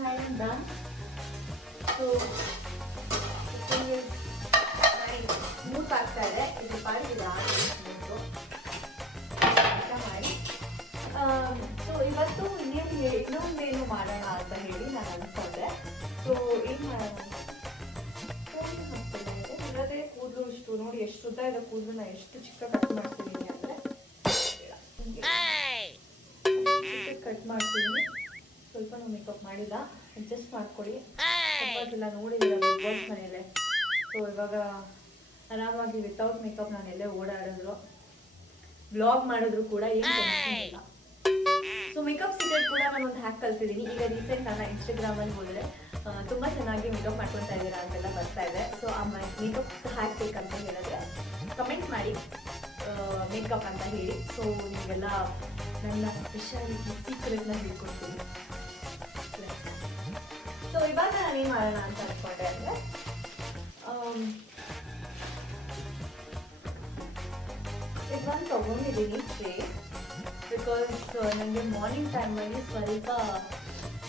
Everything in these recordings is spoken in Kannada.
I am done. So the thing is nice. Smooth ಆಗ್ತಾ ಇದೆ. ಇದು ಪಾಡಿಗೆ ಸ್ಮೂತು ಮಾಡಿ. ಸೊ ಇವತ್ತು ಇನ್ನೊಂದೇನು ಮಾಡೋಣ ಅಂತ ಹೇಳಿ ನಾನು ಅನ್ಕೊಂಡೆ. ಸೊ ಏನು ಮಾಡೋಣ ಇಲ್ಲದೆ ಕೂದಲು ಇಷ್ಟು ನೋಡಿ ಎಷ್ಟು ಉದ್ದ ಇದೆ ಕೂದಲು. ನಾನು ಎಷ್ಟು ಚಿಕ್ಕ ಕಟ್ ಮಾಡ್ತಿದ್ದೀನಿ ಅಂದರೆ ಕಟ್ ಮಾಡ್ತೀನಿ. ಸ್ವಲ್ಪ ಮೇಕಪ್ ಮಾಡಿಲ್ಲ, ಅಡ್ಜಸ್ಟ್ ಮಾಡ್ಕೊಳ್ಳಿ. ಇಲ್ಲ ನೋಡಿದ್ದೀರ ಬಿಗ್ ಬಾಸ್ ಮನೇಲೆ. ಸೊ ಇವಾಗ ಆರಾಮಾಗಿ ವಿತೌಟ್ ಮೇಕಪ್ ನಾನೆಲ್ಲೇ ಓಡಾಡಿದ್ರು ಬ್ಲಾಗ್ ಮಾಡಿದ್ರು ಕೂಡ ಏನು ಟೆನ್ಷನ್ ಇಲ್ಲ. ಸೊ ಮೇಕಪ್ ಸೀಕ್ರೆಟ್ ಕೂಡ ನಾನು ಒಂದು ಹ್ಯಾಕ್ ಕಲ್ತಿದ್ದೀನಿ. ಈಗ ರೀಸೆಂಟ್ ನನ್ನ ಇನ್ಸ್ಟಾಗ್ರಾಮಲ್ಲಿ ಹೋದರೆ ತುಂಬ ಚೆನ್ನಾಗಿ ಮೇಕಪ್ ಮಾಡ್ಕೊತಾ ಇದ್ದೀರಾ ಅಂತೆಲ್ಲ ಬರ್ತಾ ಇದೆ. ಸೊ ಆ ಮೇಕಪ್ ಹ್ಯಾಕ್ ಬೇಕಂತ ಹೇಳಿದ್ರೆ ಕಮೆಂಟ್ ಮಾಡಿ ಮೇಕಪ್ ಅಂತ ಹೇಳಿ. ಸೊ ನಿಮಗೆಲ್ಲ ನನ್ನ ಸ್ಪೆಷಾಲಿಟಿ ಸೀಕ್ರೆಟ್ನ ಹೇಳ್ಕೊಡ್ತೀನಿ. ಸೊ ಇವಾಗ ನಾನೇನು ಮಾಡೋಣ ಅಂತ ಅಂದ್ಕೊಂಡೆ ಅಂದರೆ ಇದನ್ನು ತೊಗೊಂಡಿದ್ದೀನಿ ಟ್ರೇ. ಬಿಕಾಸ್ ನನಗೆ ಮಾರ್ನಿಂಗ್ ಟೈಮಲ್ಲಿ ಸ್ವಲ್ಪ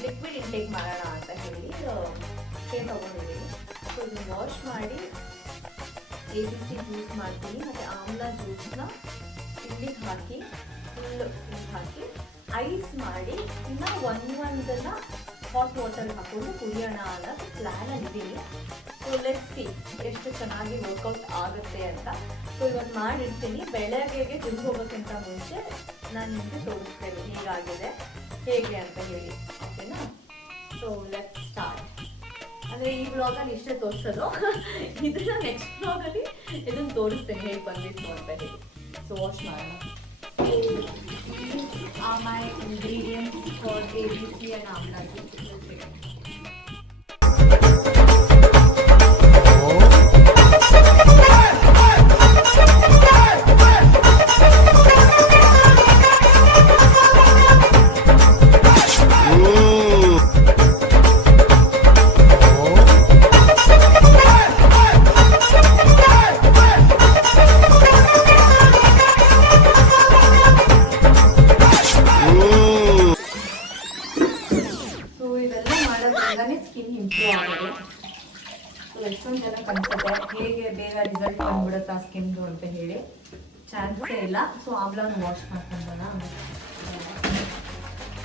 ಲಿಕ್ವಿಡ್ ಇಂಟೇಕ್ ಮಾಡೋಣ ಅಂತ ಹೇಳಿ ಟ್ರೇ ತೊಗೊಂಡಿದ್ದೀನಿ. ಸೊ ಇದನ್ನು ವಾಶ್ ಮಾಡಿ ABC ಜ್ಯೂಸ್ ಮಾಡ್ತೀನಿ ಮತ್ತು ಆಮ್ಲಾ ಜ್ಯೂಸ್ನ ಇಲ್ಲಿಗೆ ಹಾಕಿ ಫುಲ್ ಹಾಕಿ ಐಸ್ ಮಾಡಿ ಇನ್ನು ಒಂದನ್ನ ಹಾಟ್ ವಾಟರ್ ಹಾಕೊಂಡು ಕುಡಿಯೋಣ ಅನ್ನೋ ಪ್ಲ್ಯಾನಲ್ಲಿದ್ದೀನಿ. ಸೊ ಲೆಟ್ಸ್ ಸಿ ಎಷ್ಟು ಚೆನ್ನಾಗಿ ವರ್ಕೌಟ್ ಆಗುತ್ತೆ ಅಂತ. ಸೊ ಇವತ್ತು ಮಾಡಿರ್ತೀನಿ. ಬೆಳಗ್ಗೆಗೆ ಜಿಮ್ ಹೋಗೋಕ್ಕಿಂತ ಮುಂಚೆ ನಾನು ನಿಮಗೆ ತೋರಿಸ್ತೇನೆ ಹೇಗಾಗಿದೆ ಹೇಗೆ ಅಂತ ಹೇಳಿ. ಓಕೆನಾ? So let's start. ಅಂದರೆ ಈ ಬ್ಲಾಗಲ್ಲಿ ಇಷ್ಟೇ ತೋರಿಸೋದು. ಇದನ್ನ ನೆಕ್ಸ್ಟ್ ಬ್ಲಾಗಲ್ಲಿ ಇದನ್ನು ತೋರಿಸ್ತೇನೆ ಹೇಗೆ ಬಂದಿತ್ತು ಅಂತ ಹೇಳಿ. ಸೊ ವಾಶ್ ಮಾಡೋಣ. These are my ingredients for ABC and amla juice. Skin improve ಆಗೋದು. ಸೊ ಎಷ್ಟೊಂದು ಜನ ಅನ್ಸುತ್ತೆ ಹೇಗೆ ಬೇಗ ರಿಸಲ್ಟ್ ಬಂದ್ಬಿಡುತ್ತಾ ಸ್ಕಿನ್ದು ಅಂತ ಹೇಳಿ. ಚಾನ್ಸೇ ಇಲ್ಲ. ಸೊ ಆಮ್ಲಾನ ವಾಶ್ ಮಾಡ್ಕೊಂಡಲ್ಲ.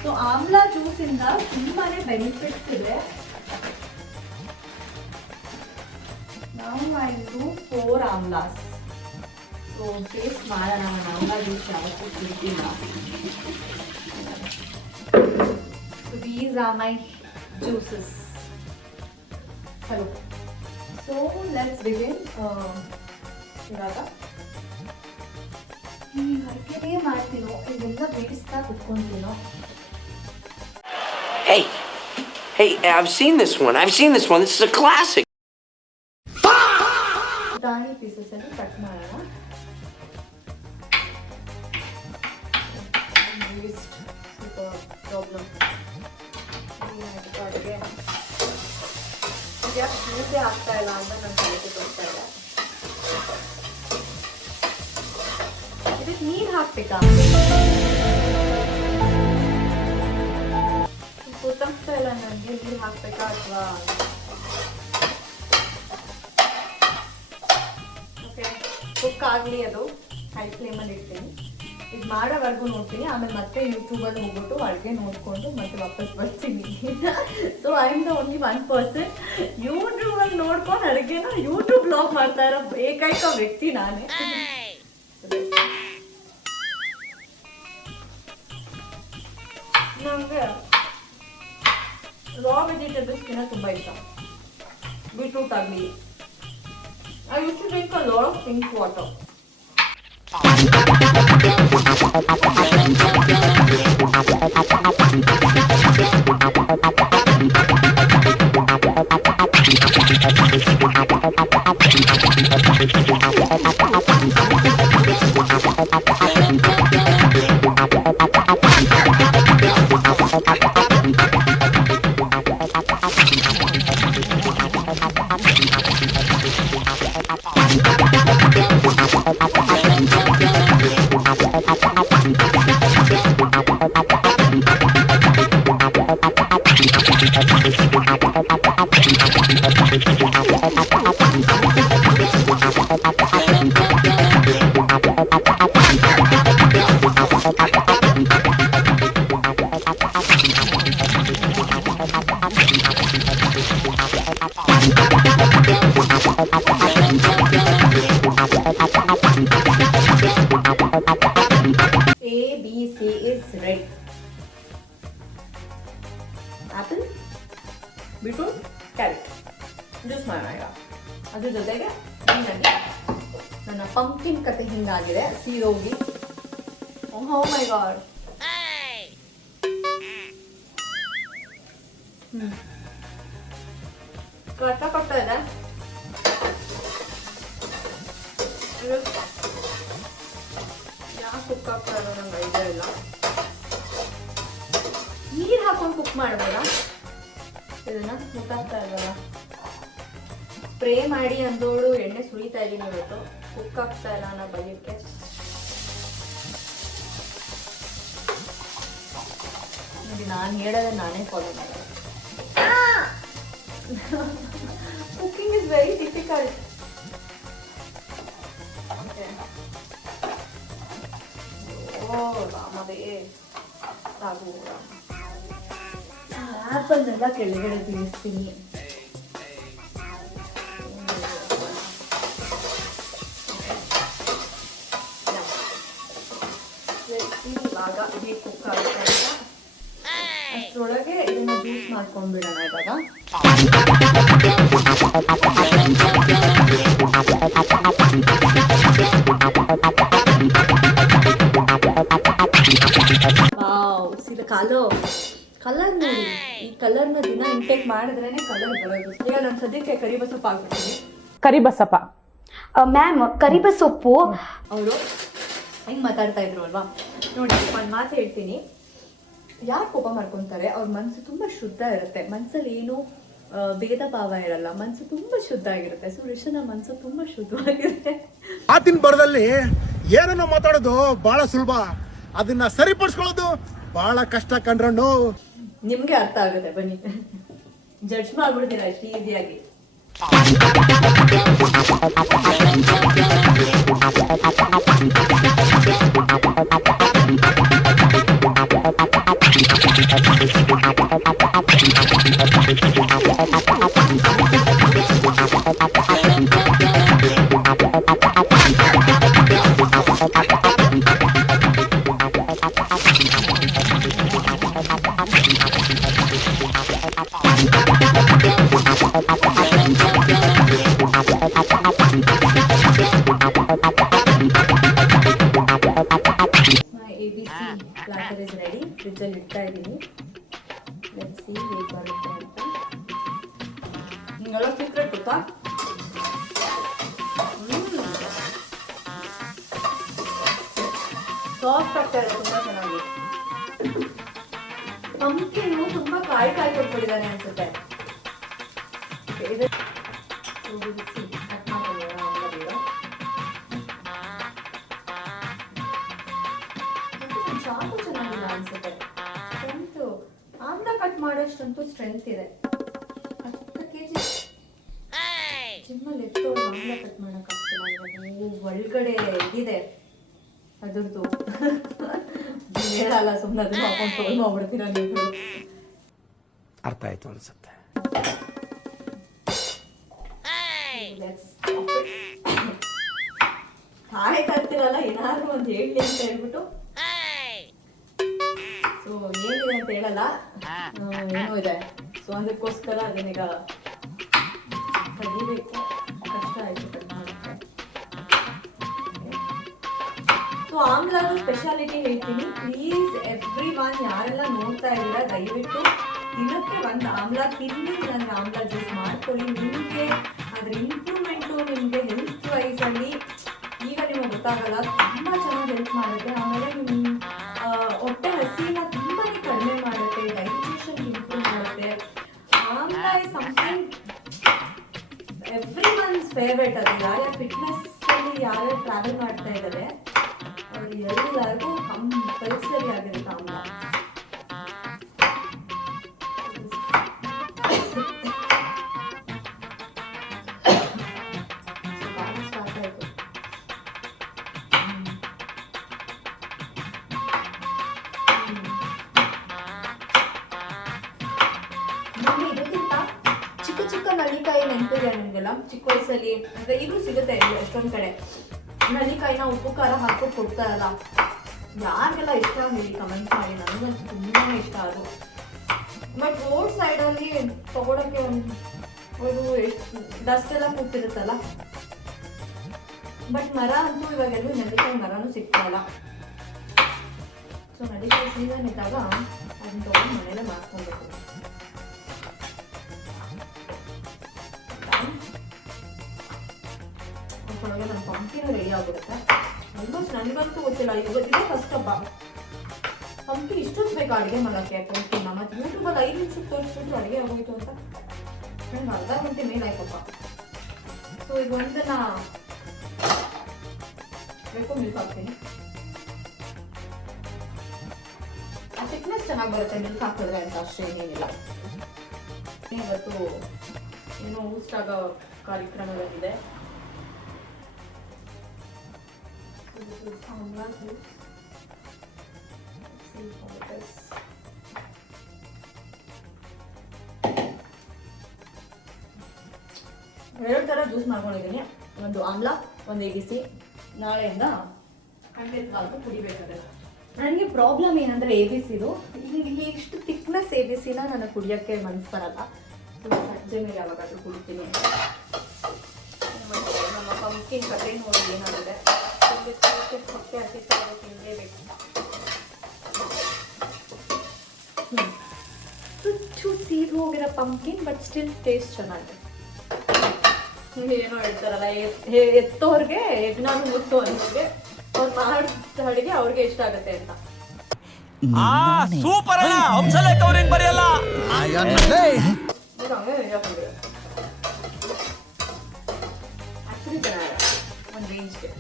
ಸೊ ಆಮ್ಲಾ ಜ್ಯೂಸಿಂದ ತುಂಬಾನೇ ಬೆನಿಫಿಟ್ಸ್ ಇದೆ. ನಾವು ಐದು 4 ಆಮ್ಲಾಸ್. ಸೊ ಟೇಸ್ಟ್ ಮಾಡೋಣ. ನಾನು ಆಮ್ಲಾ ಜ್ಯೂಸ್ ಯಾವತ್ತೂ ಕುಡಿತಿಲ್ಲ. So these are my juices. Hello. So let's begin. ಇವಾಗ ಅಡುಗೆ ಮಾಡ್ತೀನೋ ಇದೆಲ್ಲ ಬೇಯಿಸ್ತಾ ಕುತ್ಕೊಂತೀನೋ. Hey, I've seen this one. This is a classic. ದಾಣಿ ಪೀಸಸ್ ಅಲ್ಲಿ ಕಟ್ ಮಾಡೋಣ. ಸ್ವಲ್ಪ ಪ್ರಾಬ್ಲಮ್ ಅಡುಗೆ ಯಾಕೆ ಸ್ಮೂತೇ ಆಗ್ತಾ ಇಲ್ಲ ಅಂತ ನನ್ನ ತಲೆಗೆ ಬರ್ತಾ ಇಲ್ಲ. ಇದಕ್ಕೆ ನೀರು ಹಾಕ್ಬೇಕಾ? ಗೊತ್ತಾಗ್ತಾ ಇಲ್ಲ ನನಗೆ ನೀರು ಹಾಕ್ಬೇಕಾ ಅಥವಾ ಓಕೆ ಕುಕ್ ಆಗಲಿ. ಅದು ಹೈ ಫ್ಲೇಮಲ್ಲಿ ಇಡ್ತೀನಿ. ಇದು ಮಾಡೋವರೆಗೂ ನೋಡ್ತೀನಿ. ಆಮೇಲೆ ಮತ್ತೆ ಯೂಟ್ಯೂಬಲ್ಲಿ ಹೋಗ್ಬಿಟ್ಟು ಅಡುಗೆ ನೋಡಿಕೊಂಡು ಮತ್ತೆ ವಾಪಸ್ ಬರ್ತೀನಿ. So I am the only 1% ಯೂಟ್ಯೂಬಲ್ಲಿ ನೋಡ್ಕೊಂಡು ಅಡುಗೆನ ಯೂಟ್ಯೂಬ್ ಬ್ಲಾಗ್ ಮಾಡ್ತಾ ಇರೋ ಏಕೈಕ ವ್ಯಕ್ತಿ ನಾನೇ. ನನಗೆ ರಾ ವೆಜಿಟೇಬಲ್ಸ್ ತಿನ್ನೋದು ತುಂಬ ಇಷ್ಟ. ಬೀಟ್ರೂಟ್ ಆಗಲಿ. I use to drink a lot of pink water. ABC is ready. Apple, beetroot, carrot juice ಮಾಡೋಣ ಈಗ. ಅದ್ರ ಜೊತೆಗೆ ನನ್ನ ಪಂಪ್ಕಿನ್ ಕತೆ ಹಿಂಗಾಗಿದೆ, ಸೀರೋಗಿ. ಓ ಮೈ ಗಾಡ್. ಕಷ್ಟ ಇದೆ. ಯಾಕೆ ಕುಕ್ ಆಗ್ತಾ ಇರೋ ನಂಗೆ ಐಡಿಯಾ ಇಲ್ಲ. ನೀರು ಹಾಕೊಂಡು ಕುಕ್ ಮಾಡ್ಬೋದಾ ಇದನ್ನ? ಗೊತ್ತಾಗ್ತಾ ಇಲ್ವಲ್ಲ. ಸ್ಪ್ರೇ ಮಾಡಿ ಅಂದೋಳು ಎಣ್ಣೆ ಸುರಿತಾ ಇದ್ದೀನಿ ಇವತ್ತು. ಕುಕ್ ಆಗ್ತಾ ಇಲ್ಲ ಅನ್ನೋ ಬೈಯಕ್ಕೆ. ನೋಡಿ, ನಾನು ಹೇಳೋದೇ ನಾನೇ ಫಾಲೋ ಮಾಡೋದು. Cooking is very difficult. ಆಪಲ್ನೆಲ್ಲ ಕೆಳಗಡೆ ಬೀಳಿಸ್ತೀನಿ. ಇವಾಗ ಇದು ಕುಕ್ ಆಗ್ತಾ ಇಲ್ಲ. ಅಷ್ಟರೊಳಗೆ ಇದನ್ನ ಜ್ಯೂಸ್ ಮಾಡ್ಕೊಂಡ್ಬಿಡೋಣ ಇವಾಗ. ಕಲರ್ ನೋಡಿ, ಈ ಕಲರ್ನ ದಿನ ಇಂಟೇಕ್ ಮಾಡಿದ್ರೇನೆ ಕಲರ್ ಬರೋದು. ಈಗ ನಾನು ಸದ್ಯಕ್ಕೆ ಕರಿಬಸಪ್ಪ ಹಾಕ್ಬಿಡ್ತೀನಿ. ಕರಿಬಸಪ್ಪ ಮ್ಯಾಮ್, ಕರಿಬಸೊಪ್ಪು ಅವರು ಹೆಂಗ್ ಮಾತಾಡ್ತಾ ಇದ್ರು ಅಲ್ವಾ ನೋಡಿ. ಒಂದು ಮಾತು ಹೇಳ್ತೀನಿ, ಯಾರು ಕೋಪ ಮಾಡ್ಕೊಂತಾರೆ ಅವ್ರ ಮನಸ್ಸು ತುಂಬಾ ಶುದ್ಧ ಇರುತ್ತೆ. ಮನಸ್ಸಲ್ಲಿ ಏನು ಭೇದ ಭಾವ ಇರಲ್ಲ, ಮನಸ್ಸು ತುಂಬಾ ಶುದ್ಧ ಆಗಿರುತ್ತೆ. ಸೊ ರಿಷನ ಮನಸ್ಸು ತುಂಬಾ ಶುದ್ಧವಾಗಿರುತ್ತೆ. ಮಾತಿನ ಬರದಲ್ಲಿ ಏನನ್ನ ಮಾತಾಡೋದು ಬಹಳ ಸುಲಭ, ಅದನ್ನ ಸರಿಪಡಿಸ್ಕೊಳ್ಳೋದು ಬಹಳ ಕಷ್ಟ ಕಂಡ್ರಣ್ಣು. ನಿಮ್ಗೆ ಅರ್ಥ ಆಗುತ್ತೆ, ಬನ್ನಿ ಜಡ್ಜ್ ಮಾಡ್ಬಿಡ್ತೀರಾ ಅಷ್ಟು ಈಸಿಯಾಗಿ. ABC platter is ready. Fridge ಅಲ್ಲಿ ಇಡ್ತಾ ಇದ್ದೀನಿ. ಲೆಟ್ಸ್ ಸಿ ಹೇಗೆ ಬರುತ್ತೆ ಅಂತ. ನಿಂಗೆಲ್ಲ ಸೀಕ್ರೆಟ್ ಗೊತ್ತಾ? ಸಾಫ್ಟ್ ಆಗ್ತಾ ಇದೆ, ತುಂಬಾ ಚೆನ್ನಾಗಿ. ಪಂಪ್ಕಿನ್ನು ತುಂಬಾ ಕಾಯಿ ಕೊಟ್ಬಿಟ್ಟಿದ್ದಾನೆ ಅನ್ಸುತ್ತೆ. ಚಾಕು ಚೆನ್ನಾಗಿಲ್ಲ ಅನ್ಸುತ್ತೆ. ಸ್ಟ್ರೆಂತ್ ಆಮ್ಲ ಕಟ್ ಮಾಡೋಷ್ಟಂತೂ ಸ್ಟ್ರೆಂತ್ ಇದೆ. 10 kg ಜಿಮ್ಮಲ್ಲಿ ಎಷ್ಟೊಂದು ಆಮ್ಲ ಕಟ್ ಮಾಡೋಕ್ಕಾಗ್ತಿಲ್ಲ. ಒಳಗಡೆ ಇದಿದೆ ಅದ್ರದ್ದು ಹೇಳಲ್ಲ, ಸುಮ್ಮನೆ ಅದನ್ನ ಹಾಕೊಂಡು ತೊಗೊಂಡು ಹೋಗ್ಬಿಡ್ತೀರ ನೀವು. ಅರ್ಥ ಆಯ್ತು ಅನ್ಸುತ್ತೆ. ಆಯ್ತಾಗ್ತಿರಲ್ಲ, ಏನಾದ್ರು ಒಂದು ಹೇಳಿ ಅಂತ ಹೇಳ್ಬಿಟ್ಟು. ಸೊ ಏನಿದೆ ಅಂತ ಹೇಳಲ್ಲ, ಏನೋ ಇದೆ. ಸೊ ಅದಕ್ಕೋಸ್ಕರ ಅದನ್ನೀಗ ತೆಗಿಬೇಕು. ಕಷ್ಟ ಆಯ್ತು ಕಟ್ ಮಾಡೋಕ್ಕೆ. ಸೊ ಆಮ್ಲಾದ ಸ್ಪೆಷಾಲಿಟಿ ಹೇಳ್ತೀನಿ. ಪ್ಲೀಸ್ ಎವ್ರಿ ಒನ್, ಯಾರೆಲ್ಲ ನೋಡ್ತಾ ಇದ್ದೀರಾ, ದಯವಿಟ್ಟು ದಿನಕ್ಕೆ ಒಂದು ಆಮ್ಲ ತಿನ್ನಿ, ನನಗೆ ಆಮ್ಲ ಜ್ಯೂಸ್ ಮಾಡ್ಕೊಳ್ಳಿ. ನಿಮಗೆ ಅದ್ರ ಇಂಪ್ರೂವ್ಮೆಂಟು ನಿಮಗೆ ಹೆಲ್ತ್ ವೈಸ್ ಅಲ್ಲಿ ಈಗ ನಿಮಗೆ ಗೊತ್ತಾಗಲ್ಲ, ತುಂಬ ಚೆನ್ನಾಗಿ ಹೆಲ್ಪ್ ಮಾಡುತ್ತೆ. ಆಮೇಲೆ ನಿಮ್ಮ ಹೊಟ್ಟೆ ಹಸಿನ ತುಂಬಾ ಕಡಿಮೆ ಮಾಡುತ್ತೆ, ಡೈಜೆಷನ್ ಇಂಪ್ರೂವ್ ಮಾಡುತ್ತೆ. ಆಮ್ಲ is something every once favourite. ಅದು ಯಾರ್ಯಾರು ಫಿಟ್ನೆಸ್ ಅಲ್ಲಿ ಯಾರ್ಯಾರು ಟ್ರಾವೆಲ್ ಮಾಡ್ತಾ ಇದ್ದಾರೆ ಅವ್ರು ಎಲ್ಲರಿಗೂ ಕಂಪಲ್ಸರಿ ಆಗಿರುತ್ತೆ ಆಮ್ಲ. ನಲ್ಲಿಕಾಯಿ ನೆನಪಿದೆ ನಿಮಗೆಲ್ಲ ಚಿಕ್ಕ ವಯಸ್ಸಲ್ಲಿ ಅಂದ್ರೆ ಈಗಲೂ ಸಿಗುತ್ತೆ ಎಷ್ಟೊಂದ್ ಕಡೆ ನಲ್ಲಿಕಾಯಿನ ಉಪ್ಪು ಖಾರ ಹಾಕ್ಬಿಟ್ಟು ಕೊಡ್ತಾರಲ್ಲ, ಯಾರಿಗೆಲ್ಲ ಇಷ್ಟ ಹೇಳಿ ಕಮೆಂಟ್ ಮಾಡಿ. ನನಗಂತೂ ತುಂಬಾನೇ ಇಷ್ಟ ಅದು. ಬಟ್ ರೋಡ್ ಸೈಡಲ್ಲಿ ತಗೊಳಕ್ಕೆ ಒಂದು ಎಷ್ಟು ಡಸ್ಟ್ ಎಲ್ಲ ಕೂತಿರುತ್ತಲ್ಲ. ಬಟ್ ಮರ ಅಂತೂ ಇವಾಗೆಲ್ಲೂ ನೆಲ್ಲಿಕಾಯಿ ಮರನೂ ಸಿಗ್ತಾ ಇಲ್ಲ. ಸೊ ನೆಲ್ಲಿಕಾಯಿ ಸೀಸನ್ ಇದ್ದಾಗ ಅದನ್ನ ತಗೊಂಡು ಮನೇಲೆ ಮಾಡ್ಕೊಬೇಕು. ಅದ್ರೊಳಗೆ ನನ್ನ ಪಂಪ್ಕಿನೂ ರೆಡಿ ಆಗ್ಬಿಡುತ್ತೆ. ಆಲ್ಮೋಸ್ಟ್ ನನಗಂತೂ ಗೊತ್ತಿಲ್ಲ, ಇವತ್ತಿದೆ ಫಸ್ಟ್ ಹಬ್ಬ. ಪಂಪ್ಕಿನ್ ಇಷ್ಟೊಂದು ಬೇಕಾ ಅಡುಗೆ ಮಾಡೋಕ್ಕೆ? ಪಂಪ್ಕಿನ್ನ ಮತ್ತೆ ಯೂಟ್ಯೂಬಲ್ಲಿ 5 ನಿಮಿಷಕ್ಕೆ ತೋರಿಸ್ಬಿಟ್ರು ಅಡುಗೆ ಆಗೋಯ್ತು ಅಂತ. ನನಗೆ ಅರ್ಧ ಗಂಟೆ ಮೇಲೆ ಆಯ್ತಪ್ಪ. ಸೊ ಇದು ಒಂದನ್ನ ಬೇಕು ಮಿಲ್ಕ್ ಹಾಕ್ತೀನಿ. ಥಿಕ್ನೆಸ್ ಚೆನ್ನಾಗಿ ಬರುತ್ತೆ ಮಿಲ್ಕ್ ಹಾಕಿದ್ರೆ ಅಂತ, ಅಷ್ಟೇ ಏನೇನಿಲ್ಲ. ಇವತ್ತು ಏನೋ ಊಸ್ಟ್ ಆಗೋ ಕಾರ್ಯಕ್ರಮಗಳಿದೆ. ಎರಡು ಥರ ಜ್ಯೂಸ್ ಮಾಡ್ಕೊಂಡಿದ್ದೀನಿ. ಒಂದು ಆಮ್ಲ, ಒಂದು ABC. ನಾಳೆಯಿಂದ ಖಂಡಿತವಾಗ್ಲೂ ಕುಡಿಬೇಕಾದ್ರೆ. ನನಗೆ ಪ್ರಾಬ್ಲಮ್ ಏನಂದರೆ ABCದು ಹಿಂಗೆ ಇಷ್ಟು ಥಿಕ್ನೆಸ್ ABCನ ನನಗೆ ಕುಡಿಯೋಕ್ಕೆ ಮನಸ್ಸು ಬರಲ್ಲ. ಸೊ ಸಂಜೆ ಮೇಲೆ ಯಾವಾಗಾದ್ರೂ ಕುಡಿತೀನಿ. ನಮ್ಮ ಪಂಪ್ಕಿನ್ ಕತೆ ನೋಡಿ ಏನಾಗಿದೆ. ಹೊಟ್ಟೆ ಹಸಿತಾ ತಿನ್ನಲೇಬೇಕು. ಚುಚ್ಚು ಸೀದು ಹೋಗಿರೋ ಪಂಪ್ಕಿನ್, ಬಟ್ ಸ್ಟಿಲ್ ಟೇಸ್ಟ್ ಚೆನ್ನಾಗಿದೆ. ಏನೋ ಹೇಳ್ತಾರಲ್ಲ, ಎತ್ತೋರ್ಗೆ ಯಜ್ಞಾನು ಮುತ್ತು ಅನ್ನೋರಿಗೆ ಅವ್ರು ಮಾಡಿದ ಅಡಿಗೆ ಅವ್ರಿಗೆ ಇಷ್ಟ ಆಗುತ್ತೆ ಅಂತ. ಸೂಪರ್ ಬರೆಯಲ್ಲ ಆಕ್ಚುಲಿ ಚೆನ್ನಾಗಿದೆ, ಒಂದು ರೇಂಜ್ಗೆ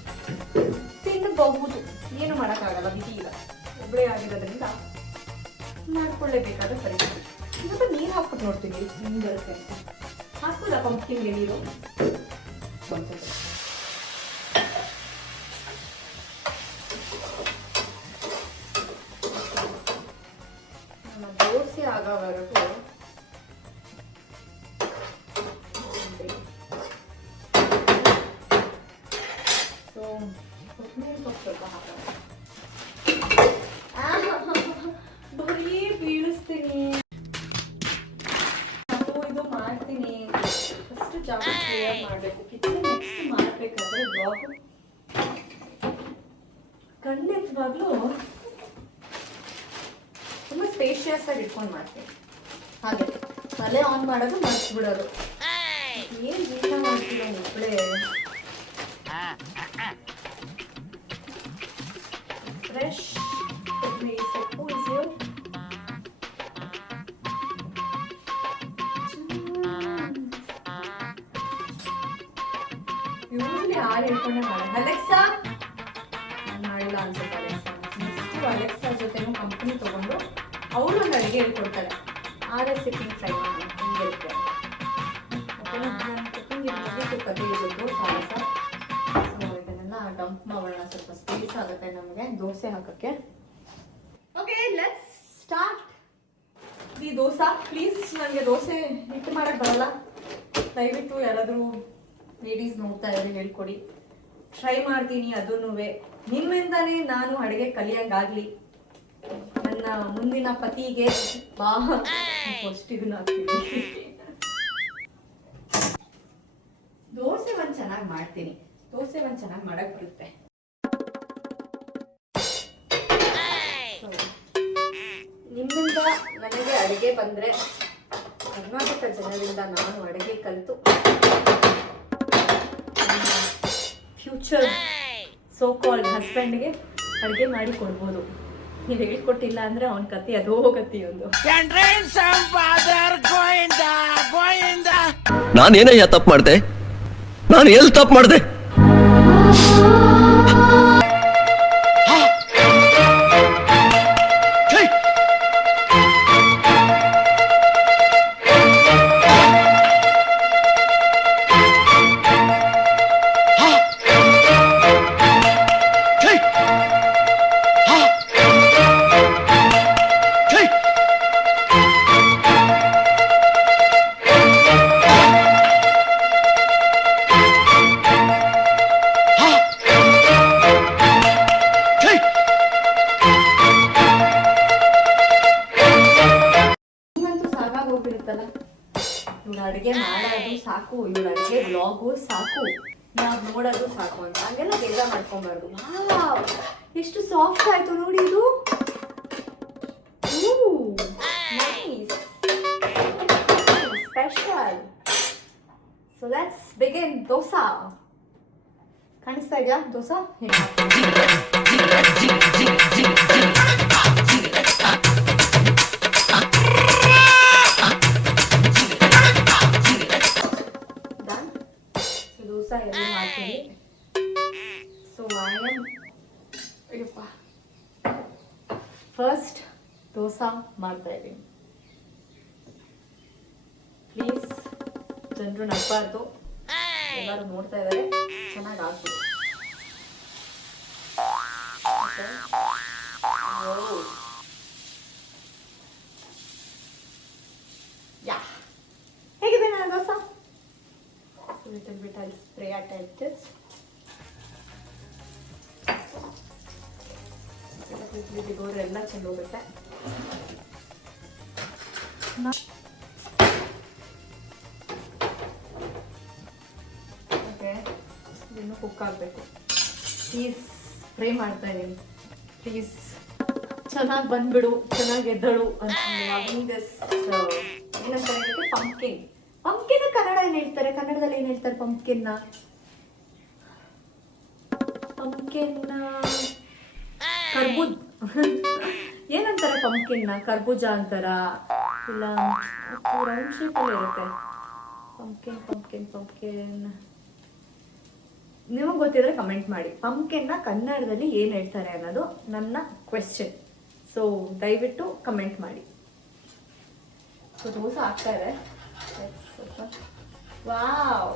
ತಿನ್ನಬಹುದು. ಏನು ಮಾಡೋಕ್ಕಾಗಲ್ಲ, ವಿಧಿ ಇಲ್ಲ. ಒಬ್ಬಳೇ ಆಗಿರೋದ್ರಿಂದ ಮಾಡ್ಕೊಳ್ಳೇಬೇಕಾದ ಪರಿಸ್ಥಿತಿ. ಇವತ್ತು ನೀರು ಹಾಕ್ಬಿಟ್ಟು ನೋಡ್ತೀವಿ ಹಿಂಗೆ ಬರುತ್ತೆ ಅಂತ. ಹಾಕೋದ ಪಂಪ್ಕಿನ್ಗೆ ನೀರು ನಮ್ಮ ದೋಸೆ ಆಗೋವರೆಗೂ ಸೊ ಕೊತ್ತಂಬರಿ ಸೊಪ್ಪು ಸ್ವಲ್ಪ ಹಾಕೋಣ. ಬರೀ ಬೀಳಿಸ್ತೀನಿ, ಇದು ಮಾಡ್ತೀನಿ. ಫಸ್ಟ್ ಜಾಗ ಕ್ಲಿಯರ್ ಮಾಡಬೇಕು. ಕಿಚನ್ ನೆಕ್ಸ್ಟ್ ಮಾಡಬೇಕಾದ್ರೆ ಬ್ಲಾಗ್ ಖಂಡಿತವಾಗ್ಲೂ ತುಂಬ ಸ್ಪೇಷಿಯಸ್ ಆಗಿ ಇಟ್ಕೊಂಡು ಮಾಡ್ತೀನಿ. ಹಾಗೆ ತಲೆ ಆನ್ ಮಾಡೋದು ಮರ್ಸ್ಬಿಡೋದು. ಏನು ಜೀವನ ಮಾಡ್ತೀರ ಒಬ್ಬಳೇ? ಫ್ರೆಶ್ ಸೊಪ್ಪು ಇದೆಯೋ ಯೂಸ್ಲಿ ಹಾಡು ಹೇಳ್ಕೊಂಡೆ ಮಾಡೋದು. ಅಲೆಕ್ಸಾ ಮಾಡಿಲ್ಲ ಅನ್ಸುತ್ತೆ. ನೆಕ್ಸ್ಟ್ ಅಲೆಕ್ಸಾ ಜೊತೆನೂ ಕಂಪ್ನಿ ತಗೊಂಡು ಅವರು ಒಂದು ಅಡುಗೆ ಹೇಳ್ಕೊಡ್ತಾರೆ. ಆ ರೆಸಿಪಿ ಟ್ರೈ ಮಾಡಿ ಹಿಂಗಿರುತ್ತೆ. ಕುಕ್ಕಿಂಗ್ ಕತೆ ಇರೋದು ಸಾಹಸ. ಸೊ ಇದನ್ನೆಲ್ಲ ಡಂಪ್ ಮಾಡೋಣ, ಸ್ವಲ್ಪ ಸ್ಪೇಸ್ ಆಗುತ್ತೆ ನಮಗೆ ದೋಸೆ ಹಾಕೋಕ್ಕೆ. Okay, let's start the dosa. Please, ನನಗೆ ದೋಸೆ ಹಿಟ್ಟು ಮಾಡೋಕ್ಕೆ ಬರಲ್ಲ. ದಯವಿಟ್ಟು ಯಾರಾದರೂ ಲೇಡೀಸ್ ನೋಡ್ತಾ ಇದ್ರೆ ಹೇಳ್ಕೊಡಿ. ಟ್ರೈ ಮಾಡ್ತೀನಿ ಅದನ್ನೂ. ನಿಮ್ಮಿಂದಾನೇ ನಾನು ಅಡುಗೆ ಕಲಿಯೋಂಗಾಗಲಿ. ನನ್ನ ಮುಂದಿನ ಪತಿಗೆ ಫಸ್ಟ್ ಇದನ್ನ ಹಾಕ್ತೀನಿ. ದೋಸೆ ಒಂದು ಚೆನ್ನಾಗಿ ಮಾಡ್ತೀನಿ. ದೋಸೆ ಒಂದು ಚೆನ್ನಾಗಿ ಮಾಡಕ್ಕೆ ಬರುತ್ತೆ. ನಿಮ್ಮಿಂದ ನನಗೆ ಅಡುಗೆ ಬಂದರೆ, ಕರ್ನಾಟಕ ಜನರಿಂದ ನಾನು ಅಡುಗೆ ಕಲಿತು ಫ್ಯೂಚರ್ ಸೋ ಕಾಲ್ಡ್ ಹಸ್ಬೆಂಡ್ಗೆ ಅಡುಗೆ ಮಾಡಿ ಕೊಡ್ಬೋದು. ನೀವು ಹೇಳ್ಕೊಟ್ಟಿಲ್ಲ ಅಂದರೆ ಅವನ ಕತೆ ಅದೋ ಗತಿ ಒಂದು. ನಾನೇನಯ್ಯ ತಪ್ಪು ಮಾಡಿದೆ? ನಾನು ಎಲ್ಲಿ ತಪ್ಪು ಮಾಡಿದೆ? ಚೆನ್ನಾಗಿ ಹೋಗ್ಬಿಡುತ್ತಲ್ಲ. ಇವ್ಳು ಅಡುಗೆ ಮಾಡೋದು ಸಾಕು, ಇವ್ಳು ಅಡುಗೆ ವ್ಲಾಗು ಸಾಕು, ನಾವು ನೋಡೋದು ಸಾಕು ಅಂತ ಹಂಗೆಲ್ಲ ಬೇಜಾರು ಮಾಡ್ಕೊಬಾರ್ದು. ವಾವ್, ಎಷ್ಟು ಸಾಫ್ಟ್ ಆಯಿತು ನೋಡಿ ಇದು. Special. So let's begin. Dosa ಕಾಣಿಸ್ತಾ ಇದೆಯಾ? ದೋಸಾ ದೋಸಾ ಎಲ್ಲ ಹಾಕ್ತೀನಿ. ಸೊ ಅಯ್ಯಪ್ಪ, ಫಸ್ಟ್ ದೋಸಾ ಮಾಡ್ತಾ ಇದ್ದೀನಿ. ಪ್ಲೀಸ್ ಜನರು ನಗಬಾರ್ದು, ಎಲ್ಲರೂ ನೋಡ್ತಾ ಇದ್ದಾರೆ, ಚೆನ್ನಾಗಿ ಆಗ್ಬೋದು. ಯಾ, ಹೇಗಿದೆ ನನ್ನ dosa? Little bit I'll spray at this. ಎಲ್ಲ ಚೆಲ್ಲೋಗುತ್ತೆ. ಓಕೆ, ಇನ್ನು ಕುಕ್ ಆಗಬೇಕು. ಪ್ಲೀಸ್ ಸ್ಪ್ರೇ ಮಾಡ್ತಾ ಇದ್ದೀನಿ. ಪ್ಲೀಸ್ ಚೆನ್ನಾಗಿ ಬಂದ್ಬಿಡು, ಚೆನ್ನಾಗಿ ಎದ್ದಳು ಅಂತ. ಏನಂತ ಹೇಳಿದ್ರೆ ಪಂಪ್ಕಿನ್. ಪಂಪ್ಕಿನ್ ಕನ್ನಡ ಏನ್ ಹೇಳ್ತಾರೆ? ಕನ್ನಡದಲ್ಲಿ ಏನ್ ಹೇಳ್ತಾರೆ ಪಂಪ್ಕಿನ್ನ? ಪಂಪ್ಕಿನ್ ಕರ್ಬೂಜ್ ಏನಂತಾರೆ? ಪಂಪ್ಕಿನ್ನ ಕರ್ಬೂಜ ಅಂತಾರ, ಇಲ್ಲ ರೌಂಡ್ ಶೇಪಲ್ಲಿ ಇರುತ್ತೆ. ಪಂಪ್ಕಿನ್ ಪಂಪ್ಕಿನ್ ಪಂಪ್ಕಿನ್ ನಿಮಗೆ ಗೊತ್ತಿದ್ರೆ ಕಮೆಂಟ್ ಮಾಡಿ. ಪಂಪ್ಕಿನ್ನ ಕನ್ನಡದಲ್ಲಿ ಏನು ಹೇಳ್ತಾರೆ ಅನ್ನೋದು ನನ್ನ ಕ್ವೆಶ್ಚನ್. ಸೊ ದಯವಿಟ್ಟು ಕಮೆಂಟ್ ಮಾಡಿ. ಸೊ ದೋಸೆ ಆಗ್ತಾ ಇದೆ. ವಾವ್,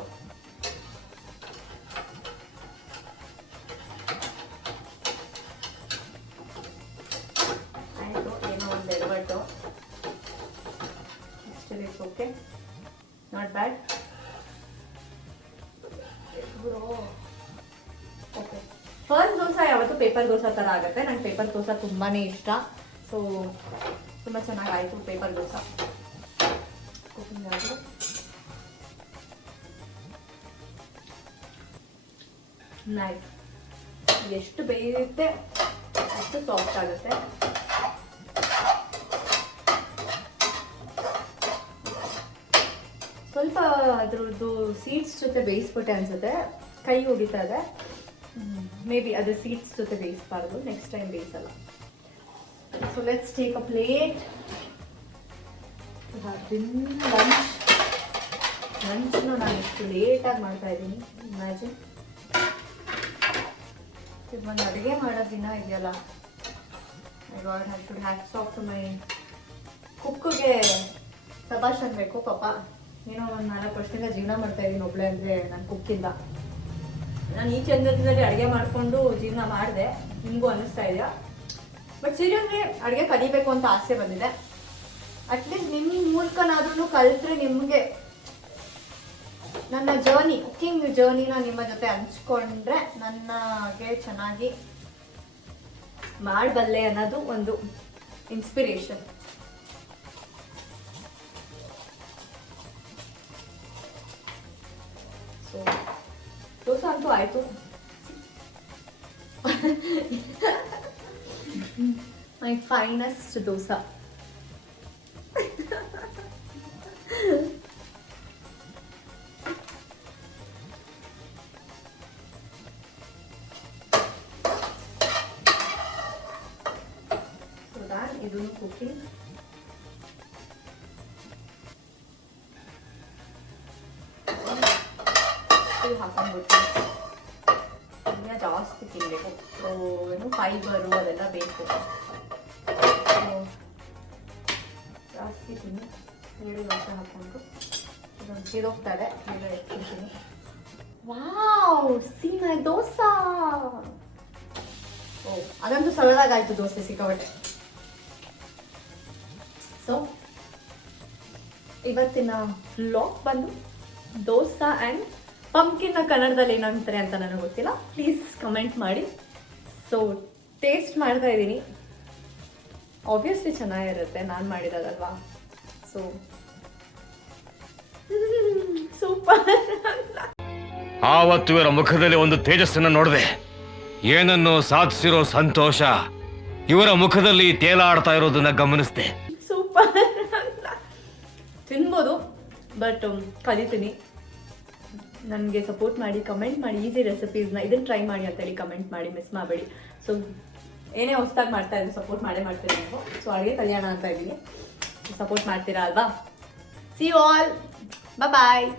ಆಯಿತು. ಏನೋ ಒಂದು ಎಡವಟ್ಟು ಅಷ್ಟೇ. Okay, not bad. Okay, first dosa ಯಾವತ್ತು ಪೇಪರ್ ದೋಸೆ ಥರ ಆಗುತ್ತೆ. ನಂಗೆ ಪೇಪರ್ ದೋಸೆ ತುಂಬಾ ಇಷ್ಟ. ಸೊ ತುಂಬ ಚೆನ್ನಾಗಾಯಿತು ಪೇಪರ್ ದೋಸೆ. ಕುಕಿಂಗ್ ಆದರೂ ನೈಸ್. ಎಷ್ಟು ಬೇಯುತ್ತೆ ಅಷ್ಟು ಸಾಫ್ಟ್ ಆಗುತ್ತೆ. ಸ್ವಲ್ಪ ಅದ್ರದ್ದು ಸೀಡ್ಸ್ ಜೊತೆ ಬೇಯಿಸ್ಬಿಟ್ಟೆ ಅನ್ಸುತ್ತೆ, ಕೈ ಹೋಗಿತಾ ಇದೆ. ಮೇ ಬಿ ಅದ್ರ ಸೀಡ್ಸ್ ಜೊತೆ ಬೇಯಿಸಬಾರ್ದು, ನೆಕ್ಸ್ಟ್ ಟೈಮ್ ಬೇಯಿಸಲ್ಲ. So let's take a plate. ಲಂಚ್ನು ನಾನು ಎಷ್ಟು ಲೇಟಾಗಿ ಮಾಡ್ತಾ ಇದ್ದೀನಿ, ಇಮ್ಯಾಜಿನ್. ಒಂದು ಅಡುಗೆ ಮಾಡೋ ದಿನ ಇದೆಯಲ್ಲ, I got have to hats off to my ಕುಕ್ಗೆ ಸಬಾಷ್ ಅನ್ಬೇಕು. ಪಾಪ ಏನೋ ಒಂದು 4 ವರ್ಷದಿಂದ ಜೀವನ ಮಾಡ್ತಾ ಇದ್ದೀನಿ ಒಬ್ಳೆ, ಅಂದರೆ ನಾನು ಕುಕ್ಕಿಂದ. ನಾನು ಈ ಚಂದ್ರದಲ್ಲಿ ಅಡುಗೆ ಮಾಡಿಕೊಂಡು ಜೀವನ ಮಾಡಿದೆ, ನಿಮಗೂ ಅನ್ನಿಸ್ತಾ ಇದೆಯಾ? ಬಟ್ ಸೀರಿಯಸ್ಲಿ ಅಡುಗೆ ಕಲಿಬೇಕು ಅಂತ ಆಸೆ ಬಂದಿದೆ. ಅಟ್ಲೀಸ್ಟ್ ನಿಮ್ಮ ಮೂಲಕನಾದ್ರೂ ಕಲಿತ್ರೆ ನಿಮಗೆ ನನ್ನ ಜರ್ನಿ, ಕುಕ್ಕಿಂಗ್ ಜರ್ನಿನ ನಿಮ್ಮ ಜೊತೆ ಹಂಚ್ಕೊಂಡ್ರೆ ನನಗೆ ಚೆನ್ನಾಗಿ ಮಾಡಬಲ್ಲೆ ಅನ್ನೋದು ಒಂದು ಇನ್ಸ್ಪಿರೇಷನ್. ಸೊ ದೋಸೆ ಅಂತೂ ಆಯಿತು. ಮೈ ಫೈನೆಸ್ಟ್ ದೋಸೆ. ಇದನ್ನು ಕುಕಿಂಗ್ ಹಾಕೊಂಡ್ಬಿಡ್ತೀನಿ. ಇನ್ನು ಜಾಸ್ತಿ ತಿನ್ನಬೇಕು, ಏನು ಫೈಬರು ಅದೆಲ್ಲ ಬೇಕು. ಜಾಸ್ತಿ ತಿನ್ನಿ. 7 ದೋಸೆ ಹಾಕೊಂಡು ಇದೊಂದು ಸೀದೋಗ್ತಾರೆ, ಎಲ್ಲ ಎತ್ತೀನಿ. Wow, see my dosa. ಓ, ಅದಂತೂ ಸರಳಾಗಾಯ್ತು ದೋಸೆ ಸಿಕ್ಕಾಬಟ್ಟೆ. ಸೊ ಇವತ್ತಿನ ವ್ಲಾಗ್ ಬಂದು ದೋಸಾ ಆ್ಯಂಡ್ ಪಂಪ್ಕಿನ್ನ ಕನ್ನಡದಲ್ಲಿ ಏನಂತಾರೆ ಅಂತ ನನಗೆ ಗೊತ್ತಿಲ್ಲ, ಪ್ಲೀಸ್ ಕಮೆಂಟ್ ಮಾಡಿ. ಸೊ ಟೇಸ್ಟ್ ಮಾಡ್ತಾ ಇದ್ದೀನಿ, ಆಬ್ವಿಯಸ್ಲಿ ಚೆನ್ನಾಗಿರುತ್ತೆ, ನಾನು ಮಾಡಿರೋದಲ್ವಾ. So super. ಆವತ್ತು ಇವರ ಮುಖದಲ್ಲಿ ಒಂದು ತೇಜಸ್ಸನ್ನು ನೋಡಿದೆ. ಏನನ್ನು ಸಾಧಿಸಿರೋ ಸಂತೋಷ ಇವರ ಮುಖದಲ್ಲಿ ತೇಲಾಡ್ತಾ ಇರೋದನ್ನ ಗಮನಿಸಿದೆ. ಸೂಪರ್. ತಿನ್ಬೋದು ಬಟ್ ಕಲಿತೀನಿ. ನನಗೆ ಸಪೋರ್ಟ್ ಮಾಡಿ, ಕಮೆಂಟ್ ಮಾಡಿ, ಈಸಿ ರೆಸಿಪೀಸ್ನ ಇದನ್ನು ಟ್ರೈ ಮಾಡಿ ಅಂತೇಳಿ ಕಮೆಂಟ್ ಮಾಡಿ, ಮಿಸ್ ಮಾಡಬೇಡಿ. ಸೊ ಏನೇ ಹೊಸ್ದಾಗಿ ಮಾಡ್ತಾ ಇದ್ದೀನಿ ಸಪೋರ್ಟ್ ಮಾಡೇ ಮಾಡ್ತೀನಿ ನೀವು. ಸೊ ಅಡುಗೆ ಕಲ್ಯಾಣ ಅಂತ ಇದ್ದೀನಿ, ಸಪೋರ್ಟ್ ಮಾಡ್ತೀರಾ ಅಲ್ವಾ? See you all, bye.